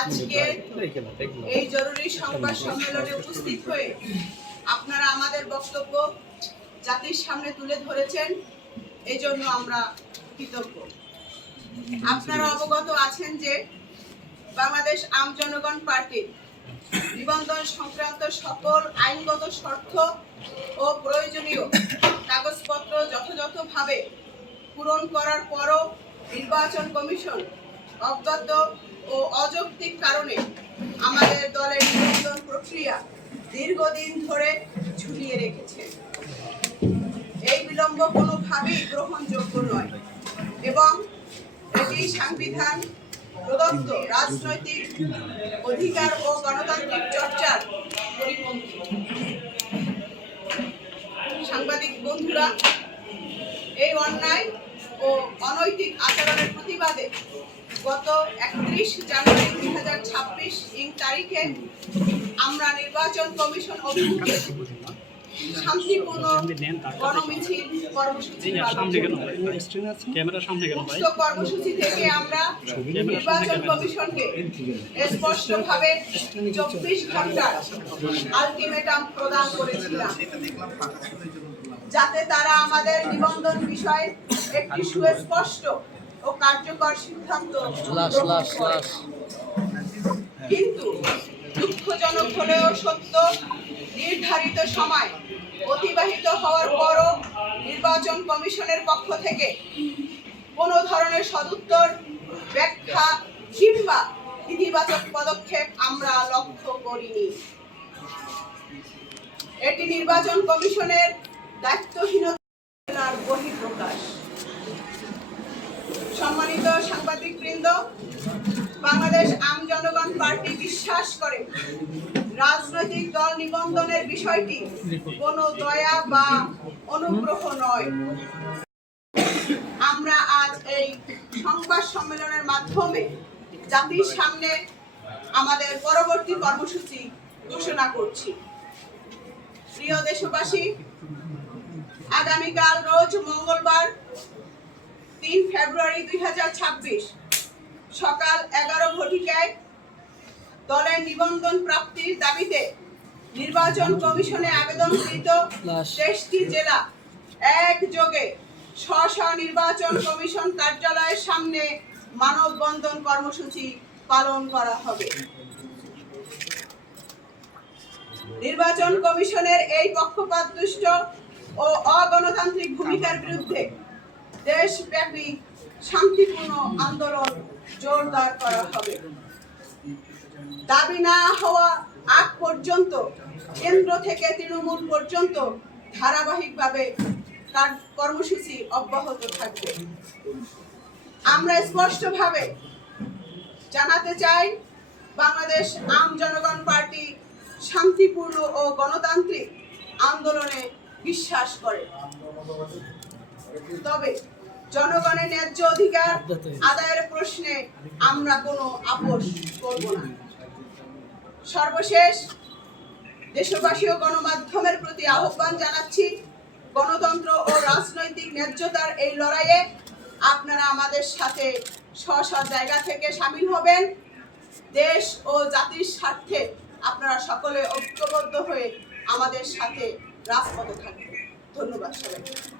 আজকে এই জরুরি সংবাদ সম্মেলনে উপস্থিত হয়ে আপনারা আমাদের বক্তব্য জাতির সামনে তুলে ধরেছেন, এই জন্য আমরা কৃতজ্ঞ। আপনারা অবগত আছেন যে বাংলাদেশ আম জনগণ পার্টির নিবন্ধন সংক্রান্ত সকল আইনগত শর্ত ও প্রয়োজনীয় কাগজপত্র যথাযথভাবে পূরণ করার পরও নির্বাচন কমিশন অজ্ঞাত ও অযৌক্তিক কারণে আমাদের দলের নিবন্ধন প্রক্রিয়া দীর্ঘদিন ধরে ঝুলিয়ে রেখেছে। এই বিলম্ব কোনোভাবেই গ্রহণযোগ্য নয় এবং এটি সংবিধান প্রদত্ত রাজনৈতিক অধিকার ও গণতান্ত্রিক চর্চার পরিপন্থী। সাংবাদিক বন্ধুরা, এই অন্যায় ও অনৈতিক আচরণের প্রতিবাদে গত 31 জানুয়ারি 2026 তারিখে আমরা নির্বাচন কমিশন অভিমুখে শান্তিপূর্ণ গণমিছিল কর্মসূচি কর্মসূচি থেকে আমরা নির্বাচন কমিশনকে স্পষ্টভাবে 24 ঘন্টার আলটিমেটাম প্রদান করেছিলাম, যাতে তারা আমাদের নিবন্ধন বিষয়ে একটি সুস্পষ্ট ও কার্যকর সিদ্ধান্ত গ্রহণ করে। কিন্তু দুঃখজনক হলেও সত্য, নির্ধারিত সময় অতিবাহিত হওয়ার পরও নির্বাচন কমিশনের পক্ষ থেকে কোনো ধরনের সদুত্তর, ব্যাখ্যা কিংবা ইতিবাচক পদক্ষেপ আমরা লক্ষ্য করিনি। এটি নির্বাচন কমিশনের দায়িত্বহীনতার বহিঃপ্রকাশ। সম্মানিত সাংবাদিকবৃন্দ, বাংলাদেশ আম জনগণ পার্টি বিশ্বাস করে রাজনৈতিক দল নিবন্ধনের বিষয়টি কোনো দয়া বা অনুগ্রহ নয়। আমরা আজ এই সংবাদ সম্মেলনের মাধ্যমে জাতির সামনে আমাদের পরবর্তী কর্মসূচি ঘোষণা করছি। প্রিয় দেশবাসী, আগামীকাল রোজ মঙ্গলবার 3 ফেব্রুয়ারি 2026 সকাল 11 ঘটিকায় দলের নিবন্ধন প্রাপ্তির দাবিতে নির্বাচন কমিশনে আবেদনকৃত 23টি জেলা একযোগে স্ব নির্বাচন কমিশন কার্যালয়ের সামনে মানববন্ধন কর্মসূচি পালন করা হবে। নির্বাচন কমিশনের এই পক্ষপাতদুষ্ট ও অগণতান্ত্রিক ভূমিকার বিরুদ্ধে দেশব্যাপী শান্তিপূর্ণ আন্দোলন জোরদার করা হবে। দাবি না হওয়া আগ পর্যন্ত কেন্দ্র থেকে তৃণমূল পর্যন্ত ধারাবাহিকভাবে কর্মসূচি অব্যাহত থাকবে। আমরা স্পষ্টভাবে জানাতে চাই, বাংলাদেশ আম জনগণ পার্টি শান্তিপূর্ণ ও গণতান্ত্রিক আন্দোলনে বিশ্বাস করে, তবে জনগণের ন্যায্য অধিকার আদায়ের প্রশ্নে আমরা কোনো আপোষ করব না। সর্বশেষ দেশবাসী ও গণমাধ্যমের প্রতি আহ্বান জানাচ্ছি, গণতন্ত্র ও রাজনৈতিক ন্যায্যতার এই লড়াইয়ে আপনারা আমাদের সাথে স্ব জায়গা থেকে সামিল হবেন। দেশ ও জাতির স্বার্থে আপনারা সকলে ঐক্যবদ্ধ হয়ে আমাদের সাথে রাজপথে থাকবেন। ধন্যবাদ সবাইকে।